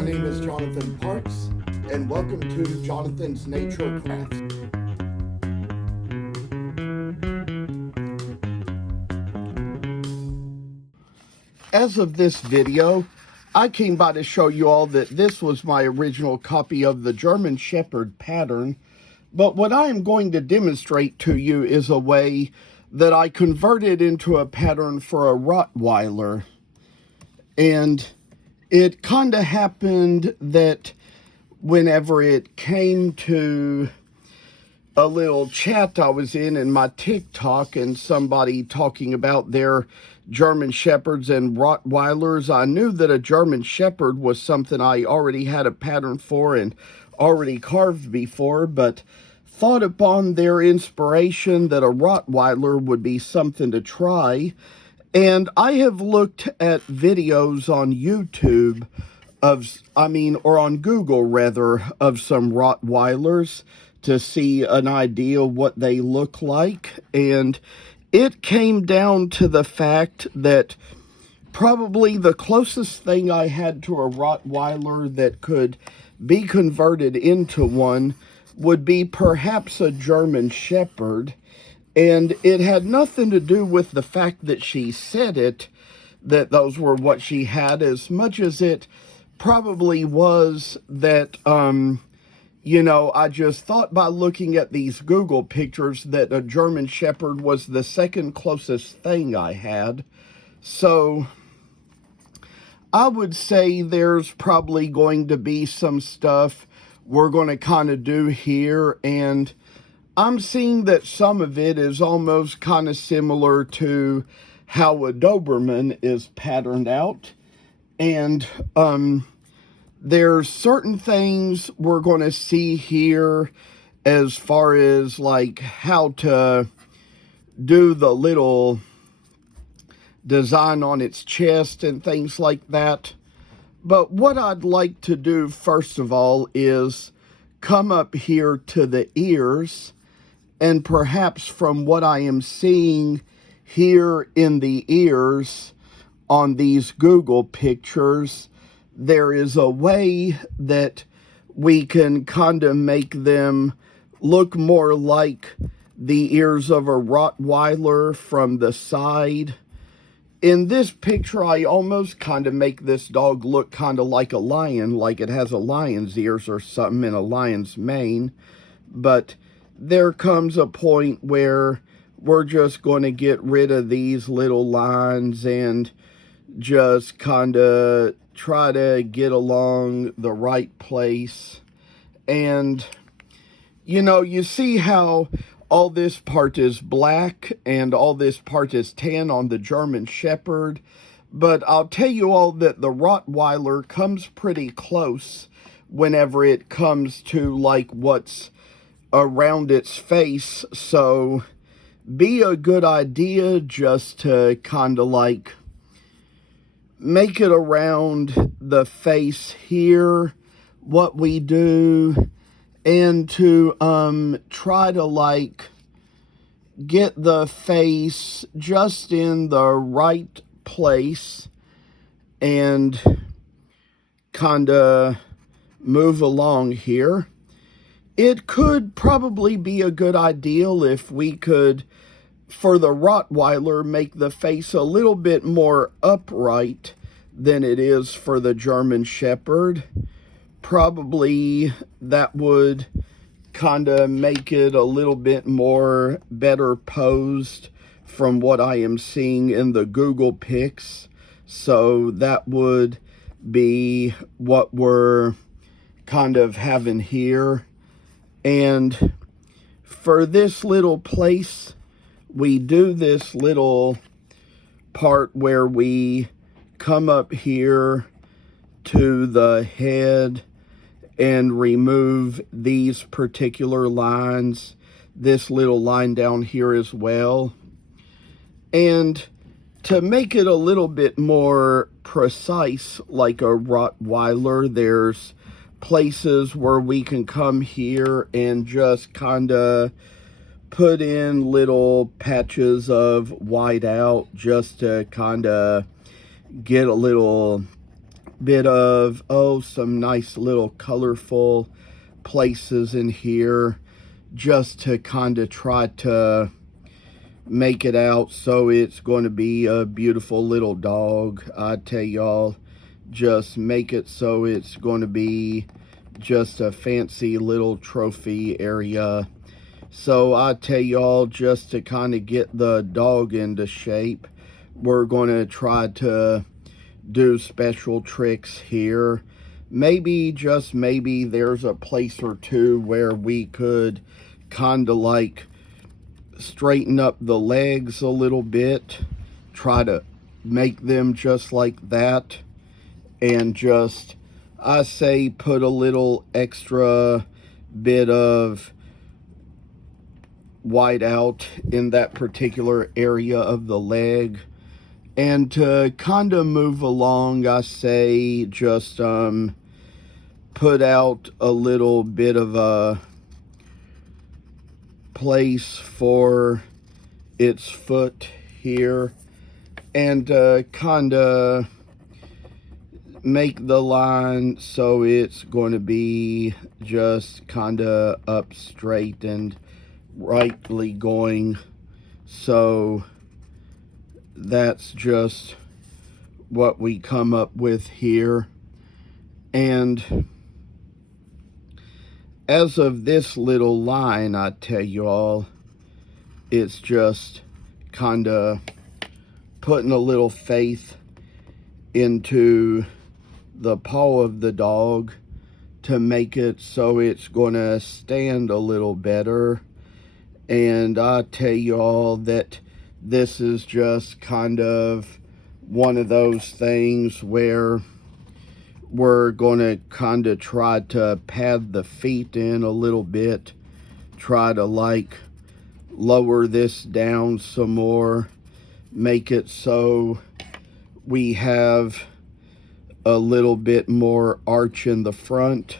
My name is Jonathan Parks, and welcome to Jonathan's Nature Crafts. As of this video, I came by to show you all that this was my original copy of the German Shepherd pattern, but what I am going to demonstrate to you is a way that I converted into a pattern for a Rottweiler. And it kind of happened that whenever it came to a little chat I was in my TikTok and somebody talking about their German Shepherds and Rottweilers, I knew that a German Shepherd was something I already had a pattern for and already carved before, but thought upon their inspiration that a Rottweiler would be something to try. And I have looked at videos on YouTube or on Google rather, of some Rottweilers to see an idea what they look like. And it came down to the fact that probably the closest thing I had to a Rottweiler that could be converted into one would be perhaps a German Shepherd. And it had nothing to do with the fact that she said it, that those were what she had, as much as it probably was that, I just thought by looking at these Google pictures that a German Shepherd was the second closest thing I had. So I would say there's probably going to be some stuff we're going to kind of do here, and I'm seeing that some of it is almost kind of similar to how a Doberman is patterned out. And there's certain things we're going to see here as far as like how to do the little design on its chest and things like that. But what I'd like to do first of all is come up here to the ears. And perhaps from what I am seeing here in the ears on these Google pictures, there is a way that we can kind of make them look more like the ears of a Rottweiler from the side. In this picture, I almost kind of make this dog look kind of like a lion, like it has a lion's ears or something and a lion's mane. But there comes a point where we're just going to get rid of these little lines and just kind of try to get along the right place. And, you see how all this part is black and all this part is tan on the German Shepherd. But I'll tell you all that the Rottweiler comes pretty close whenever it comes to like what's around its face, so be a good idea just to kind of like make it around the face here, what we do, and to try to like get the face just in the right place and kind of move along here. It could probably be a good idea if we could, for the Rottweiler, make the face a little bit more upright than it is for the German Shepherd. Probably that would kind of make it a little bit more better posed from what I am seeing in the Google pics. So that would be what we're kind of having here. And for this little place, we do this little part where we come up here to the head and remove these particular lines, this little line down here as well. And to make it a little bit more precise like a Rottweiler, there's places where we can come here and just kind of put in little patches of white out just to kind of get a little bit of, some nice little colorful places in here, just to kind of try to make it out so it's going to be a beautiful little dog. I tell y'all, just make it so it's going to be just a fancy little trophy area. So I tell y'all, just to kind of get the dog into shape, we're going to try to do special tricks here. Maybe, just maybe, there's a place or two where we could kind of like straighten up the legs a little bit, try to make them just like that, and just, I say, put a little extra bit of white out in that particular area of the leg. And to kind of move along, I say, just put out a little bit of a place for its foot here, and kind of make the line so it's going to be just kind of up straight and rightly going. So that's just what we come up with here. And as of this little line, I tell you all, it's just kind of putting a little faith into the paw of the dog to make it so it's going to stand a little better. And I tell you all that this is just kind of one of those things where we're going to kind of try to pad the feet in a little bit, try to like lower this down some more, make it so we have a little bit more arch in the front,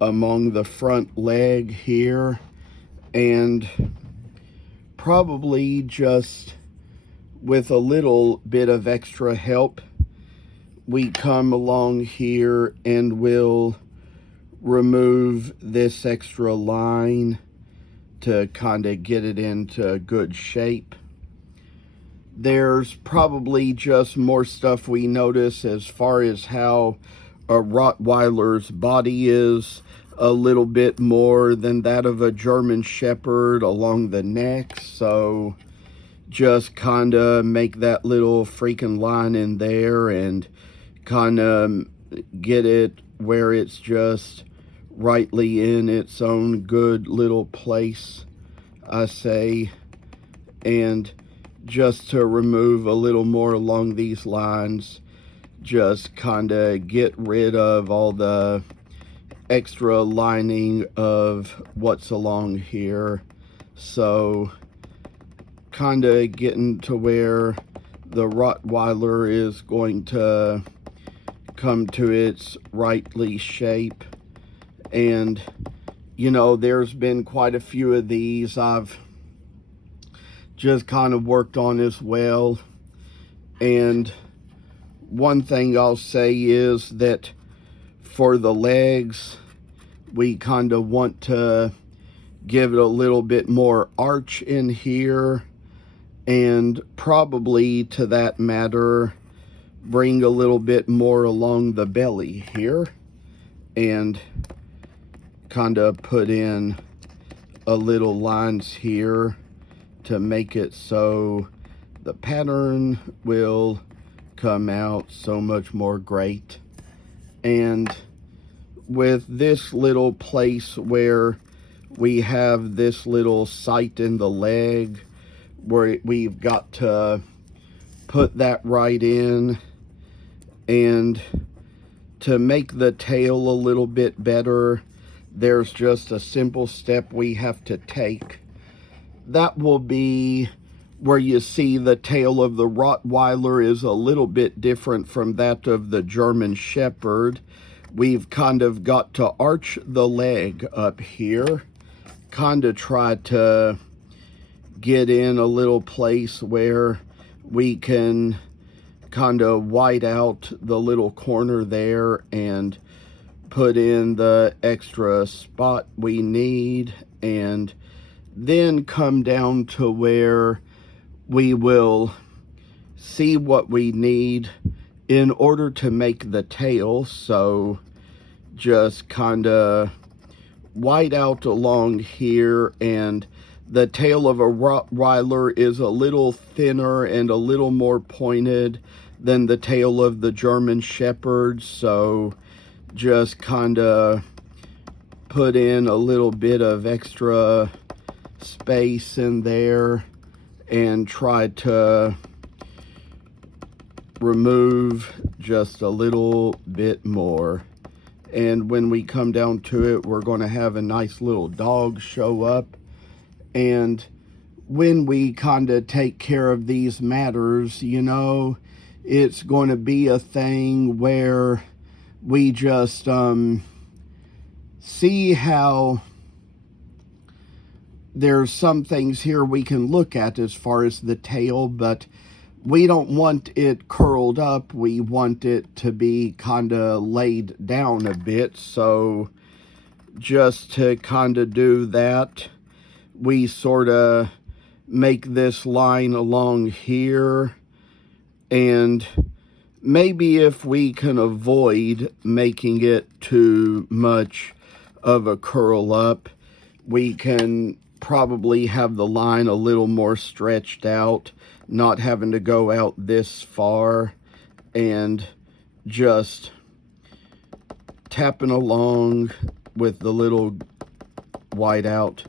among the front leg here, and probably just with a little bit of extra help, we come along here and we'll remove this extra line to kind of get it into good shape. There's probably just more stuff we notice as far as how a Rottweiler's body is a little bit more than that of a German Shepherd along the neck. So just kind of make that little freaking line in there and kind of get it where it's just rightly in its own good little place, I say. And just to remove a little more along these lines, just kind of get rid of all the extra lining of what's along here. So kind of getting to where the Rottweiler is going to come to its rightly shape. And you know, there's been quite a few of these I've just kind of worked on as well. And one thing I'll say is that for the legs, we kind of want to give it a little bit more arch in here, and probably, to that matter, bring a little bit more along the belly here, and kind of put in a little lines here to make it so the pattern will come out so much more great. And with this little place where we have this little sight in the leg, where we've got to put that right in, and to make the tail a little bit better, there's just a simple step we have to take. That will be where you see the tail of the Rottweiler is a little bit different from that of the German Shepherd. We've kind of got to arch the leg up here, kind of try to get in a little place where we can kind of white out the little corner there and put in the extra spot we need, and then come down to where we will see what we need in order to make the tail. So just kind of white out along here, and the tail of a Rottweiler is a little thinner and a little more pointed than the tail of the German Shepherd, so just kind of put in a little bit of extra space in there and try to remove just a little bit more. And when we come down to it, we're going to have a nice little dog show up. And when we kind of take care of these matters, you know, it's going to be a thing where we just see how there's some things here we can look at as far as the tail, but we don't want it curled up. We want it to be kind of laid down a bit. So just to kind of do that, we sort of make this line along here, and maybe if we can avoid making it too much of a curl up, we can probably have the line a little more stretched out, not having to go out this far, and just tapping along with the little white out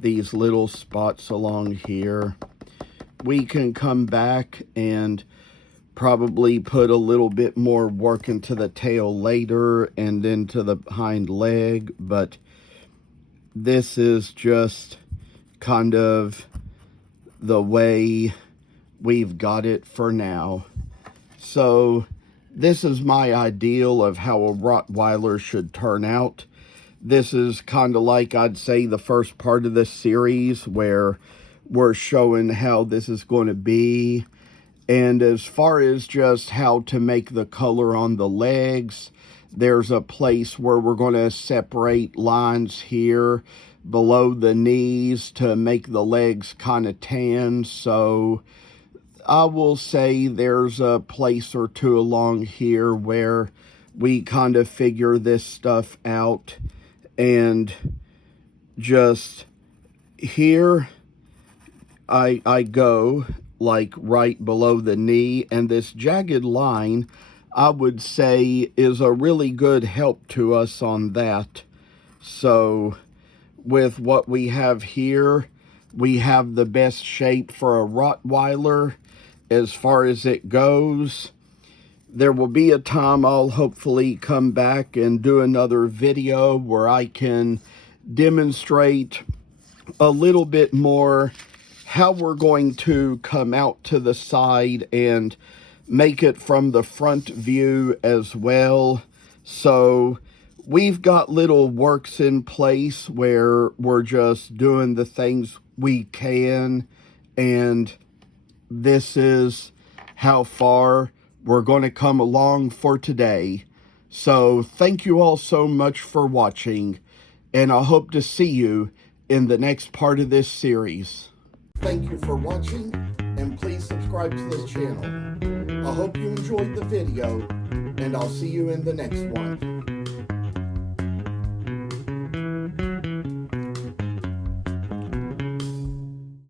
these little spots along here. We can come back and probably put a little bit more work into the tail later and into the hind leg, but this is just kind of the way we've got it for now. So this is my ideal of how a Rottweiler should turn out. This is kind of like, I'd say, the first part of this series where we're showing how this is going to be. And as far as just how to make the color on the legs, there's a place where we're going to separate lines here below the knees to make the legs kind of tan. So I will say there's a place or two along here where we kind of figure this stuff out. And just here I go like right below the knee, and this jagged line, I would say, is a really good help to us on that. So with what we have here, we have the best shape for a Rottweiler as far as it goes. There will be a time I'll hopefully come back and do another video where I can demonstrate a little bit more how we're going to come out to the side and make it from the front view as well. So we've got little works in place where we're just doing the things we can, and this is how far we're going to come along for today. So thank you all so much for watching, and I hope to see you in the next part of this series. Thank you for watching, and please subscribe to this channel. I hope you enjoyed the video, and I'll see you in the next one.